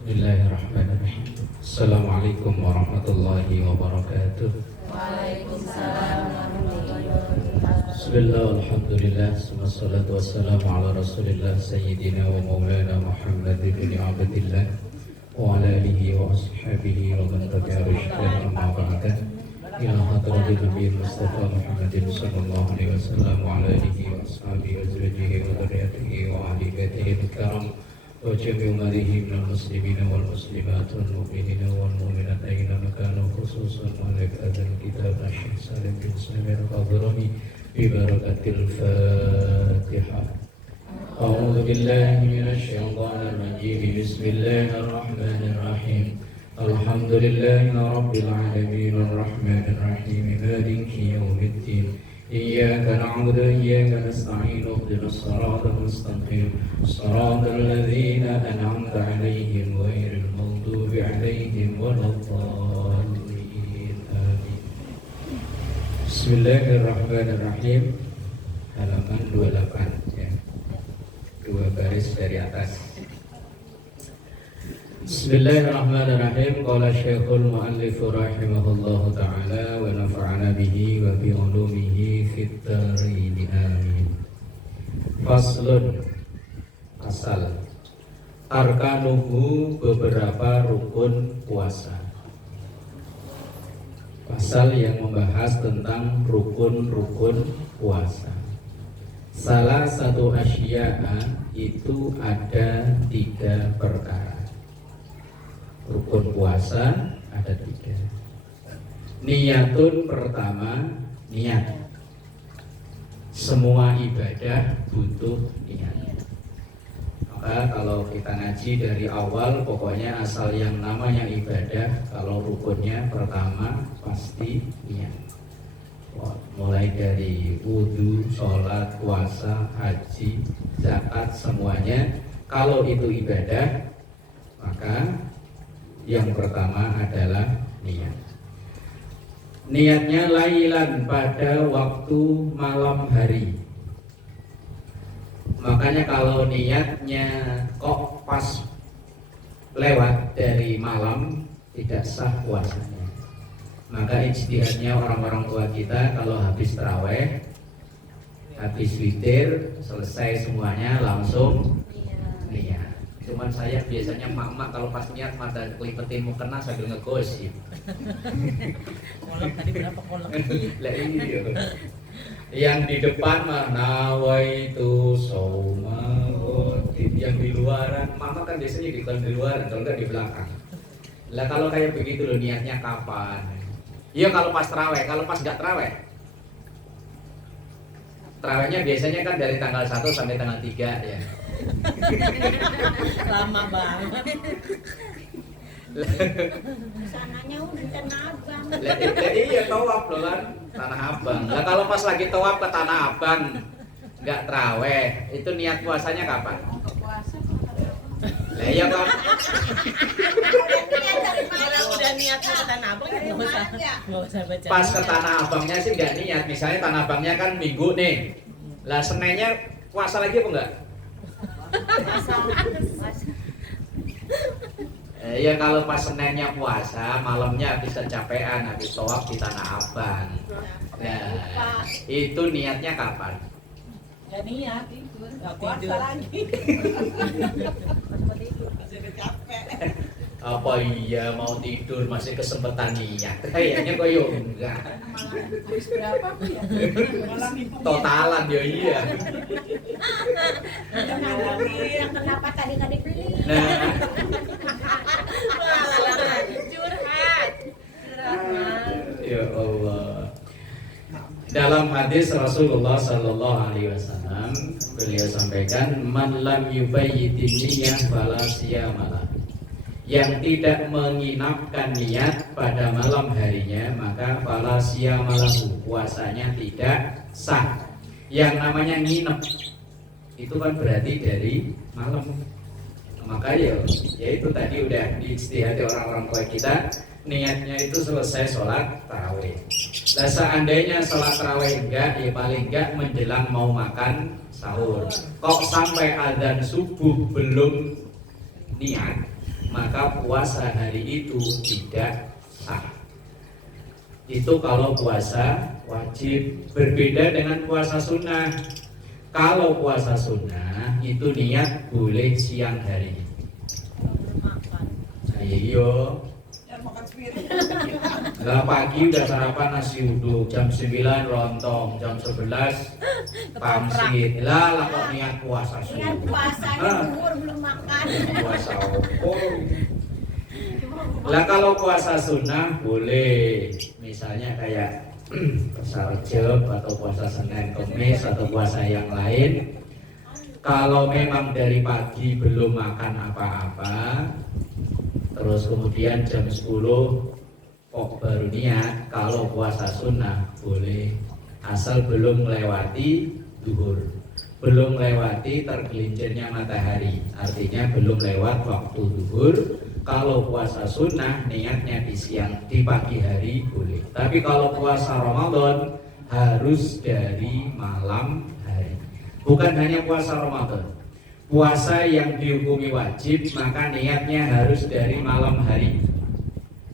Bismillahirrahmanirrahim. Assalamualaikum warahmatullahi wabarakatuh. Waalaikumsalam warahmatullahi wabarakatuh. Bismillah, alhamdulillah, wassalatu wassalamu ala rasulillah Sayyidina wa maulana Muhammad ibn Abdillah wa ala alihi wa ashabihi wa man tabi'a bihsan amma ba'da. Ila hadratin Nabi Mustafa Muhammadin sallallahu alaihi wasallam wa ala alihi wa ashabihi wa azwajihi wa dzurriyyatihi wa ahli baitihi al-kiram wa jami'i ummatihi minal muslimina wal muslimat wal mu'minina wal mu'minat aina makanu khususan wa ala adzal kitab Syekh Salim bin Sulaimah al-Qadrami bi barakatil Fatihah. A'udzu billahi minasy syaithanir rajim. Bismillahir rahmanir rahim. Alhamdulillahi rabbil alamin arrahmanir rahim maliki yaumiddin. Iyyaka na'budu wa iyyaka nasta'in ihdinas siratal mustaqim siratal ladzina an'amta 'alaihim ghairil maghdubi 'alaihim waladdallin. Amin. Bismillahirrahmanirrahim. Halaman 28 ya. Dua baris dari atas. Bismillahirrahmanirrahim. Qala Syekhul Mu'allif rahimahullahu ta'ala wa nafa'ana bihi wa bi ulumihi fid dharain. Amin. Faslun, asal arkanuhu, beberapa rukun puasa. Pasal yang membahas tentang rukun-rukun puasa. Salah satu asya'a itu ada 3 perkara. Rukun puasa ada 3. Niyatun, pertama niat. Semua ibadah butuh niat. Maka kalau kita ngaji dari awal, pokoknya asal yang namanya ibadah, kalau rukunnya pertama pasti niat. Mulai dari wudhu, sholat, puasa, haji, zakat, semuanya kalau itu ibadah, maka yang pertama adalah niat. Niatnya lailan, pada waktu malam hari. Makanya kalau niatnya kok pas lewat dari malam, tidak sah puasanya. Maka ijtihadnya orang-orang tua kita kalau habis taraweh, habis witir, selesai semuanya langsung niat. Cuman saya biasanya mak-mak kalau pas niat mata kelipetin mukena sambil ngegosip. Kolak tadi berapa kolak? Lah iya. Yang di depan mah nawaitu sauma ghadin, yang di luaran, mama kan biasanya di luaran, kalau enggak di belakang. Lah kalau kayak begitu loh, niatnya kapan? Iya kalau pas taraweh, kalau pas enggak taraweh. Tarawehnya biasanya kan dari tanggal 1 sampai tanggal 3 ya. Lama banget. Sananya udah Tanah Abang. Iya tawaf loh kan, Tanah Abang. Lah kalau pas lagi tawaf ke Tanah Abang nggak traweh, itu niat puasanya kapan? Puasa. Lah iya kan. Kalau udah niat ke Tanah Abang nggak usah baca. Pas ke Tanah Abangnya sih nggak niat. Misalnya Tanah Abangnya kan Minggu nih. Lah Seninnya puasa lagi apa enggak? Ya kalau pas Seninnya puasa, malamnya habis kecapean, habis tawaf di Tanah Abang. Nah, itu niatnya kapan? Nggak niat, nggak Puasa lagi. Apa iya mau tidur masih kesempatan niat? Kayaknya kok yo enggak. Habis berapa Bu ya? Totalan yo iya. Yang kenapa tadi nggak dibeli? Nah, curhat. ya Allah. Dalam hadis Rasulullah Sallallahu Alaihi Wasallam, beliau sampaikan, man lam yubayyitin niyyah fala siyamalah. Yang tidak menginapkan niat pada malam harinya, maka fala siyamalahu, puasanya tidak sah. Yang namanya nginep itu kan berarti dari malam. Maka ya itu tadi udah diijtihadi orang-orang tua kita, niatnya itu selesai sholat tarawih. Nah seandainya sholat tarawih enggak, ya paling enggak menjelang mau makan sahur. Kok sampai adzan subuh belum niat, maka puasa hari itu tidak sah. Itu kalau puasa wajib. Berbeda dengan puasa sunnah. Kalau puasa sunnah itu niat boleh siang hari. Iya. Lah pagi udah sarapan nasi uduk, jam 9 lontong, jam 11 pamsit. Lah kok niat puasa sunnah. Niat puasanya duhur belum makan. Puasa opo? Lah kalau puasa sunnah boleh, misalnya kayak puasa Rejab atau puasa Senin Kamis atau puasa yang lain. Kalau memang dari pagi belum makan apa-apa, terus kemudian jam 10 kok baru niat, kalau puasa sunnah boleh, asal belum melewati duhur, belum melewati tergelincirnya matahari, artinya belum lewat waktu duhur. Kalau puasa sunnah niatnya di siang, di pagi hari boleh. Tapi kalau puasa Ramadan harus dari malam hari. Bukan hanya puasa Ramadan, puasa yang dihukumi wajib maka niatnya harus dari malam hari.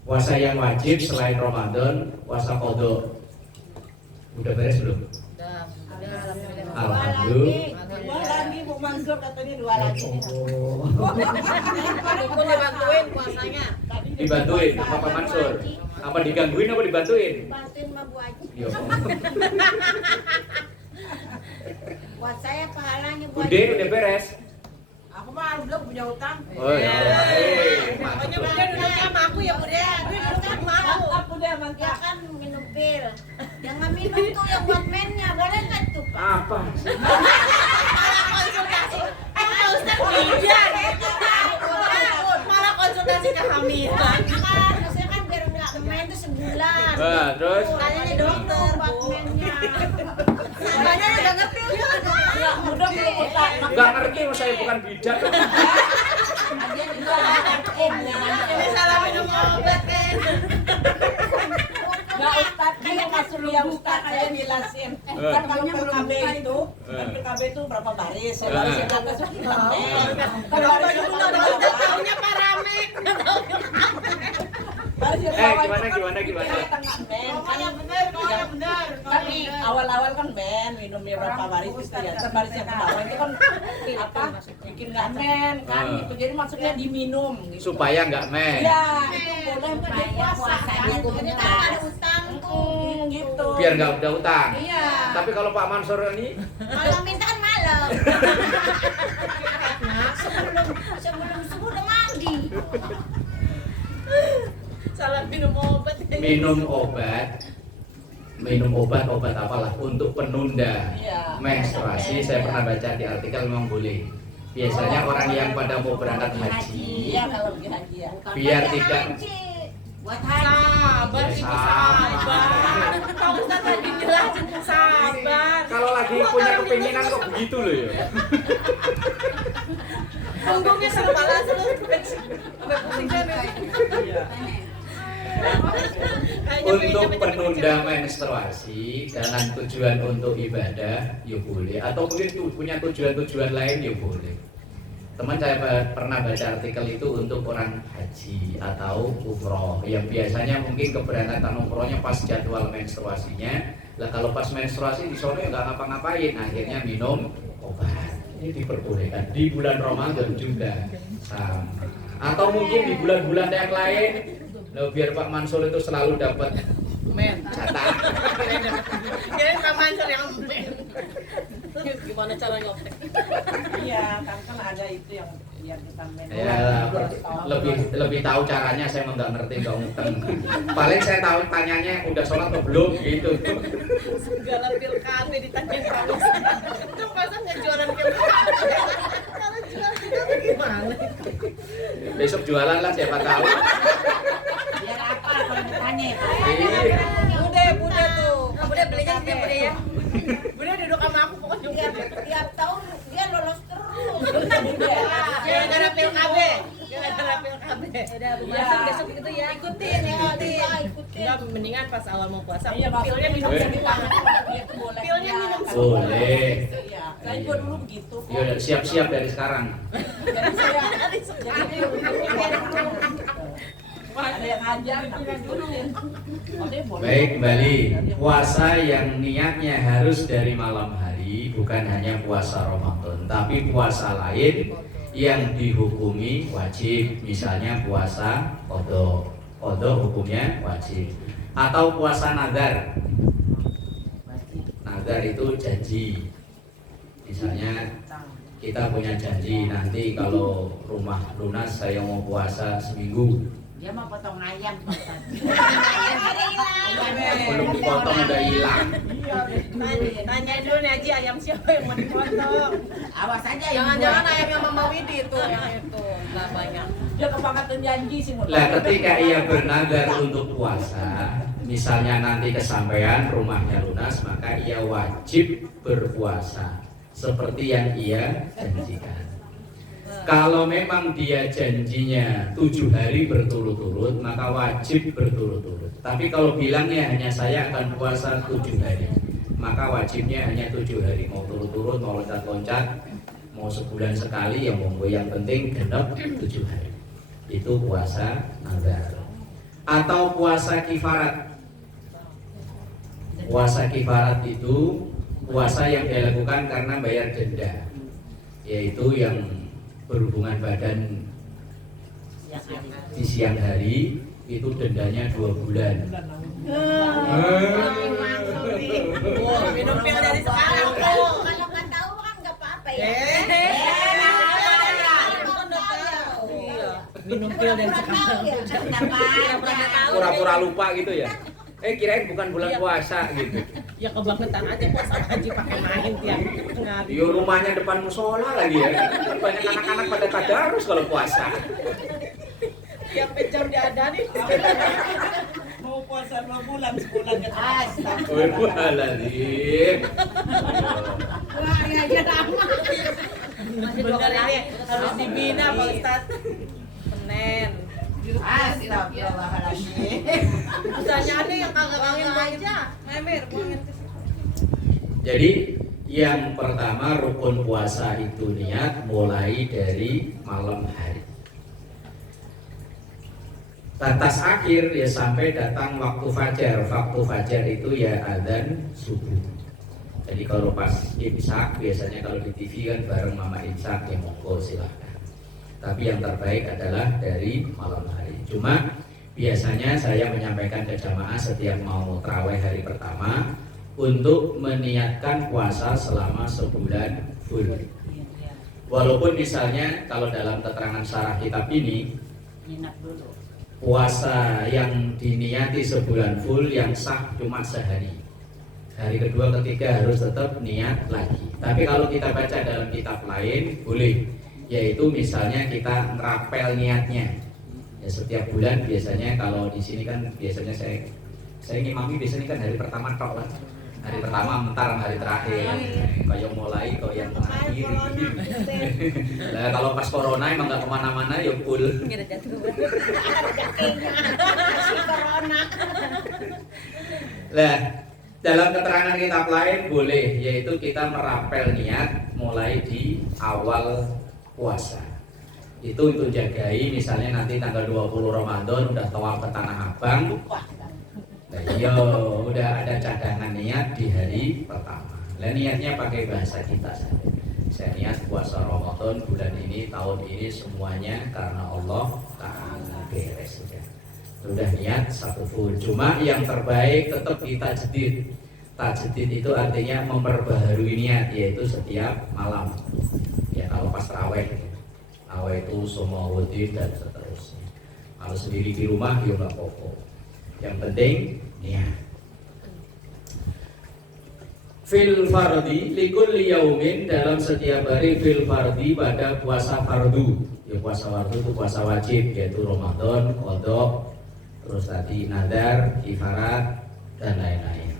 Puasa yang wajib selain Ramadan, puasa qadha. Udah beres belum? Alhamdulillah. Dua lagi Bu Mansur katanya dua lagi. Aku dibantuin puasanya. Dibantuin sama Pak Mansur. Apa digangguin apa dibantuin? Bantuin sama Bu Haji. Yo. Buat saya pahalanya Bu Bude udah beres. Aku mah belum punya utang. Oh ya. Pokoknya Bunda duduk sama aku ya Bunda. Duduk sama aku. Aku udah Ya mantap. kan minum pil. Jangan minum tuh yang buat mennya, boleh nggak tuh? Apa? Malah konsultasi. Pak Ustaz bijar. Malah konsultasi kehamilan. Harusnya kan biar nggak men tuh sebulan. Nah, terus Tanya dokter buat Bu. mennya. Banyak udah ngerti Ya, udah belum utang. nggak ngerti saya bukan bidan. Dia juga Ini salah minum obat kan. Nggak Ustaz, dia masuk dia Ustaz saya jelasin. Kan kalau PKB itu, kan PKB itu berapa baris? Saya baris yang atas itu Kalau udah taunya paramek. baris yang bawah Gimana? tengah men. Pokoknya benar, pokoknya benar. Tapi awal-awal kan men minumnya berapa baris gitu ya. Terus baris yang ke bawah itu kan apa? Bikin nggak men kan gitu. Jadi maksudnya diminum gitu. Supaya nggak men. Iya, itu boleh nggak dia puasanya tuh Jadi tak ada utang tuh. gitu. Biar nggak udah utang. Iya. Tapi kalau Pak Mansur ini Kalau minta kan malam. Sebelum subuh udah mandi. Salah minum obat. minum obat apalah untuk penunda Iya. menstruasi. Saya pernah baca di artikel memang boleh. Biasanya orang yang pada mau berangkat haji, Iya kalau pergi haji ya. biar tidak Buat haji. Sabar Ya, itu sabar. sabar. Pak Ustaz lagi jelasin sabar. kalau lagi punya kepinginan kok begitu loh ya. Punggungnya kepala seluruh. Sampai pusing kan. Untuk penunda menstruasi dengan tujuan untuk ibadah, ya boleh. Atau mungkin punya tujuan-tujuan lain, ya boleh. Teman saya pernah baca artikel itu untuk orang haji atau umroh yang biasanya mungkin keberangkatan umrohnya pas jadwal menstruasinya. Lah kalau pas menstruasi di sana ya nggak ngapa-ngapain, akhirnya minum obat. Ini diperbolehkan di bulan Ramadan juga sama. Atau mungkin di bulan-bulan yang lain. Nah, biar Pak Mansur itu selalu dapat Men. jatah. Jadi Pak Mansur yang men. Gimana cara nyoptek? Iya, kan ada itu yang biar kita men. Ya, lebih tahu caranya saya emang nggak ngerti, nggak ngutang. Paling saya tahu tanyanya udah sholat atau belum gitu. Segala pil KB ditanyain Pak Ustaz. Itu masa nggak jualan pil KB? Kalau jual itu gimana? Besok jualan lah siapa tahu. Biar apa kalau ditanya? Iya. Bude tuh. Nah, Bude belinya sini Bude ya. Bude duduk sama aku pokoknya. Tiap tahun dia lolos terus. Gara-gara pil KB. Gara-gara pil KB. Udah Bu Mansur besok gitu ya. Ikutin. Enggak, mendingan pas awal mau puasa. Iya, Pilnya minum maksudnya semua. dia tuh boleh. Pilnya minum Boleh. Iya. Saya juga dulu begitu. Ya udah siap-siap dari sekarang. Jadi saya ada yang ngajar tapi dulu. Baik, kembali. Puasa yang niatnya harus dari malam hari, bukan hanya puasa Ramadan, tapi puasa lain yang dihukumi wajib. Misalnya puasa qadha. Qadha hukumnya wajib. Atau puasa nazar. Nazar itu janji. Misalnya kita punya janji nanti kalau rumah lunas saya mau puasa seminggu. Dia mau potong ayam, Belum dipotong udah hilang. Tanya dulu nih Haji, ayam siapa yang mau dipotong? Awas aja ya. Jangan-jangan ayam yang Mama Widi itu yang itu nggak banyak. Dia kebangetan janji sih. Lah ketika ia bernazar untuk puasa, misalnya nanti kesampaian rumahnya lunas, maka ia wajib berpuasa seperti yang ia janjikan. Kalau memang dia janjinya 7 hari berturut-turut, maka wajib berturut-turut. Tapi kalau bilangnya hanya saya akan puasa 7 hari, maka wajibnya hanya 7 hari. Mau turut-turut, mau loncat-loncat, mau sebulan sekali, ya monggo. Yang penting genap 7 hari. Itu puasa nazar. Atau puasa kifarat. Puasa kifarat itu puasa yang dilakukan karena bayar denda, yaitu yang berhubungan badan di siang hari, itu dendanya 2 bulan. Minum pil dari sekarang tuh. Kalau nggak tahu kan nggak apa-apa ya. Minum pil dari sekarang. Pura-pura lupa gitu ya. Kirain bukan bulan puasa gitu. Ya kebangetan aja puasa Haji pakai main tiap hari. Yo rumahnya depan musola lagi ya. Banyak anak-anak pada tadarus kalau puasa. Tiap jam diadain. Mau puasa 2 bulan, sebulan ke atas. Astagfirullahaladzim. Wah, ya aja lama. Bener ini harus dibina Pak Ustadz. Senin. Astagfirullahaladzim. Misalnya ada yang kagak kangen aja. Memer, buangin ke situ. Jadi yang pertama rukun puasa itu niat mulai dari malam hari. Batas akhir ya sampai datang waktu fajar. Waktu fajar itu ya adzan subuh. Jadi kalau pas imsak, biasanya kalau di TV kan bareng mama imsak, ya monggo silahkan. Tapi yang terbaik adalah dari malam hari. Cuma biasanya saya menyampaikan ke jamaah setiap mau tarawih hari pertama untuk meniatkan puasa selama sebulan full. Walaupun misalnya kalau dalam keterangan syarah kitab ini, puasa yang diniati sebulan full yang sah cuma sehari. Hari kedua ketiga harus tetap niat lagi. Tapi kalau kita baca dalam kitab lain boleh, yaitu misalnya kita ngerapel niatnya. Ya setiap bulan biasanya kalau di sini kan biasanya saya ngimami biasanya kan hari pertama tok lah. Hari pertama mentar hari terakhir. Kayak mulai kok yang terakhir. Nah kalau pas corona emang nggak kemana-mana ya full. Lah dalam keterangan kitab lain boleh, yaitu kita merapel niat mulai di awal puasa. Itu jagai misalnya nanti tanggal 20 Ramadan udah tawaf ke Tanah Abang. Nah, iya udah ada cadangan niat di hari pertama. Lah niatnya pakai bahasa kita saja. Saya niat puasa Ramadan bulan ini, tahun ini semuanya karena Allah Ta'ala, beres sudah. Sudah niat satu full. Cuma yang terbaik tetap kita tajdid. Tajdid itu artinya memperbaharui niat, yaitu setiap malam. Ya kalau pas tarawih itu semua wudhu dan seterusnya. Kalau sendiri di rumah ya nggak apa-apa. Yang penting niat. Fil fardi likulli yaumin, dalam setiap hari fil fardi pada puasa fardu. Ya puasa fardu itu puasa wajib, yaitu Ramadan, qadha, terus tadi nadar, kifarat dan lain-lain.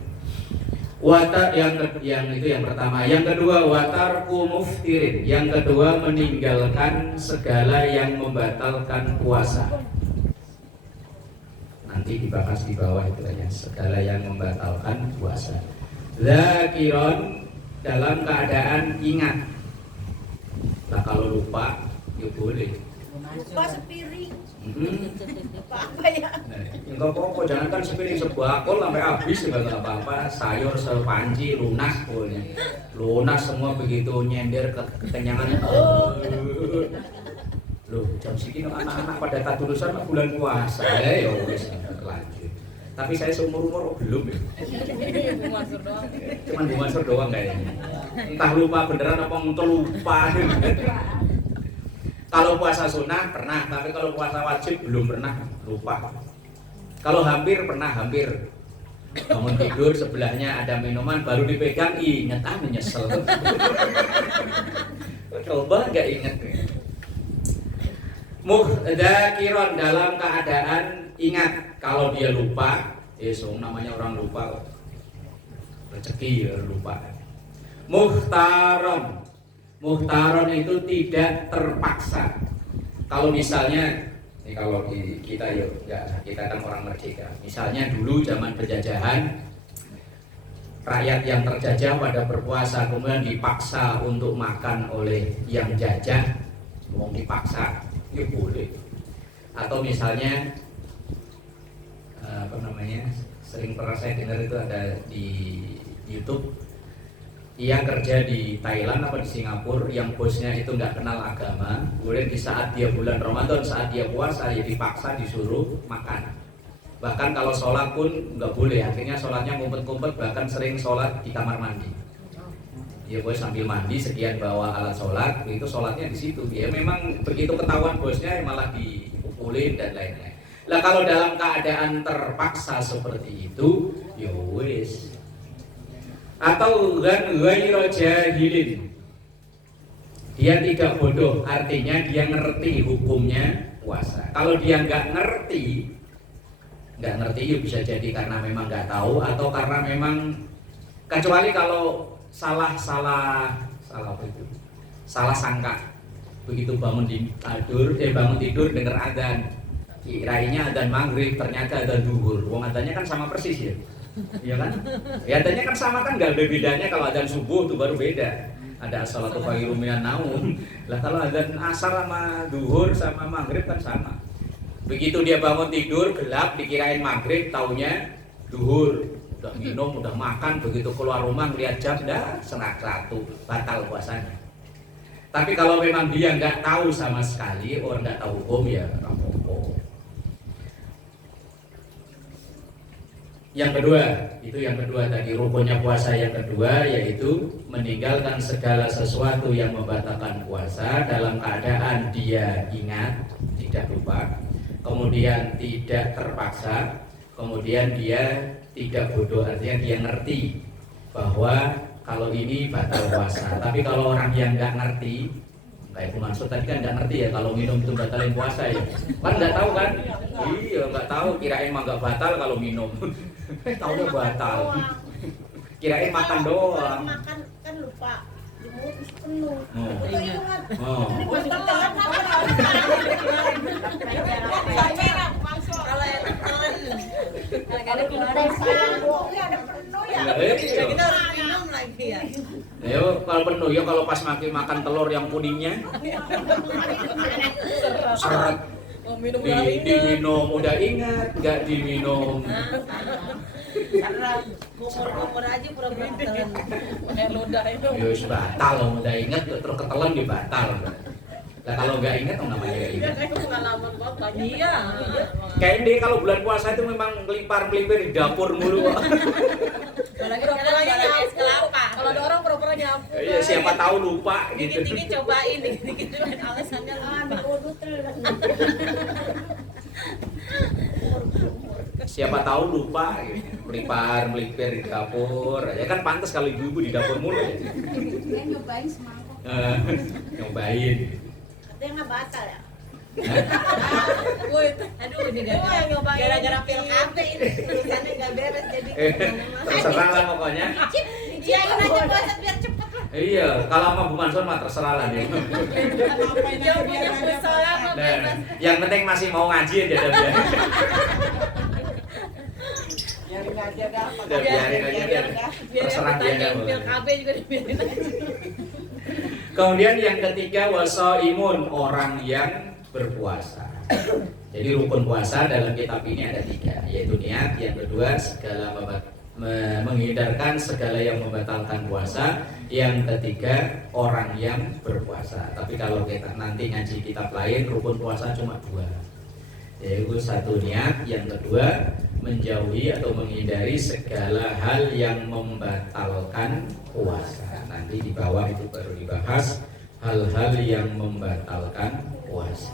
Watar yang itu yang pertama. Yang kedua watarku muftirin. Yang kedua meninggalkan segala yang membatalkan puasa. Nanti dibahas di bawah itu ya, segala yang membatalkan puasa. Zakiron, dalam keadaan ingat. Nah kalau lupa, ya boleh. Lupa sepiring. Apa ya? Enggak apa-apa, jangan kan sepiring sebakul sampai habis juga nggak apa-apa. Sayur sepanci lunas pokoknya. Lunas semua begitu nyender kekenyangan. Loh, jam segini anak-anak pada taturusan bulan puasa ya wis lanjut. Tapi saya seumur-umur belum ya. Cuman Bu Mansur doang kayaknya. Entah lupa beneran apa lupa. Kalau puasa sunnah pernah, tapi kalau puasa wajib belum pernah lupa. Kalau hampir pernah, hampir. Bangun tidur sebelahnya ada minuman baru dipegang inget nyesel. Coba nggak inget. Muhdzakiron dalam keadaan ingat. Kalau dia lupa, namanya orang lupa kok. Rezeki ya lupa. Muhtaron itu tidak terpaksa. Kalau misalnya kalau kita kita kan orang merdeka. Misalnya dulu zaman penjajahan, rakyat yang terjajah pada berpuasa kemudian dipaksa untuk makan oleh yang jajah, mau dipaksa, ya boleh. Atau misalnya sering pernah saya dengar itu ada di YouTube, ia kerja di Thailand apa di Singapura yang bosnya itu nggak kenal agama, kemudian di saat dia bulan Ramadan, saat dia puasa ya dipaksa disuruh makan. Bahkan kalau sholat pun nggak boleh, akhirnya sholatnya ngumpet-ngumpet, bahkan sering sholat di kamar mandi. Ya bos sambil mandi sekian bawa alat sholat, itu sholatnya di situ. Ya memang begitu ketahuan bosnya malah dipukulin dan lain-lain. Lah kalau dalam keadaan terpaksa seperti itu, ya wis. Atau ghairu jahilin, dia tidak bodoh, artinya dia ngerti hukumnya puasa. Kalau dia nggak ngerti ya bisa jadi karena memang nggak tahu atau karena memang, kecuali kalau salah sangka, begitu bangun tidur dengar adzan, kirainnya adzan maghrib, ternyata adzan zuhur. Wong adzannya kan sama persis ya. Iya kan? Ya adzannya kan sama kan, nggak ada bedanya. Kalau adzan subuh itu baru beda. Ada as-salatu khairum minan naum. Lah kalau adzan asar sama zuhur sama maghrib kan sama. Begitu dia bangun tidur gelap dikirain maghrib, taunya zuhur. Udah minum, udah makan, begitu keluar rumah ngeliat jam dah 1:30, batal puasanya. Tapi kalau memang dia nggak tahu sama sekali, orang nggak tahu hukum ya apa-apa. Yang kedua tadi rukunnya puasa yang kedua yaitu meninggalkan segala sesuatu yang membatalkan puasa dalam keadaan dia ingat, tidak lupa, kemudian tidak terpaksa, kemudian dia tidak bodoh, artinya dia ngerti bahwa kalau ini batal puasa. Tapi kalau orang yang nggak ngerti, kayak Bu Mansur tadi kan nggak ngerti ya kalau minum itu batalin puasa ya, kan nggak tahu kan? Iya nggak tahu, kirain mah nggak batal kalau minum. Taunya batal. Kirain makan doang. Makan kan lupa. Di mulut isi penuh. Ingat. Oh. Kita harus minum lagi ya. Ayo kalau penuh ya, kalau pas makan telur yang kuningnya seret. Diminum udah ingat, nggak diminum. Karena kumur aja pura-pura telan. Kayak ludah itu. Ya wis batal, udah ingat terus ketelan dia batal. Lah kalau nggak ingat namanya nggak ingat. Pengalaman kota. Iya. Kayak ini kalau bulan puasa itu memang ngelipar-ngelipir di dapur mulu kok. Pura-pura es kelapa. Kalau ada orang pura-pura nyapu. Iya siapa tahu lupa gitu. Dikit-dikit cobain, dikit-dikit cobain alasannya lupa. Siapa tahu lupa gitu. Melipir di dapur. Ya kan pantas kalau ibu-ibu di dapur mulu ya. Dia nyobain semangkuk. Nyobain. Katanya nggak batal ya. Aduh ini gara-gara pil kafe ini urusannya nggak beres jadi Terserah lah pokoknya. Iya aja puasa biar cepet lah. Iya, kalau sama Bu Mansur mah terserah lah dia. dia punya musola kok Nah, bebas. yang penting masih mau ngaji aja dia. biarin aja dah. Udah biarin aja deh. Biar yang Terserah dia ditanyain dah, pil boleh. KB juga dibiarin aja. Kemudian yang ketiga wasaimun, orang yang berpuasa. Jadi rukun puasa dalam kitab ini ada 3, yaitu niat, yang kedua menghindarkan segala yang membatalkan puasa, yang ketiga orang yang berpuasa. Tapi kalau kita nanti ngaji kitab lain, rukun puasa cuma 2, yaitu satu niat, yang kedua menjauhi atau menghindari segala hal yang membatalkan puasa. Nanti di bawah itu baru dibahas hal-hal yang membatalkan puasa.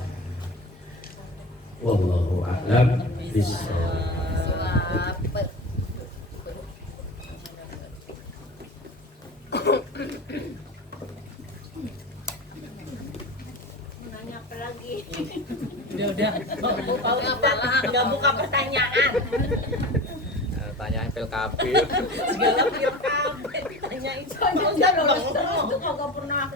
Wallahu a'lam bishawab. Nanya apa lagi? Udah. Mau apa? Nggak buka pertanyaan. Tanyaan pil KB. Segala pil KB ditanyain sama Enggak dong, itu kagak pernah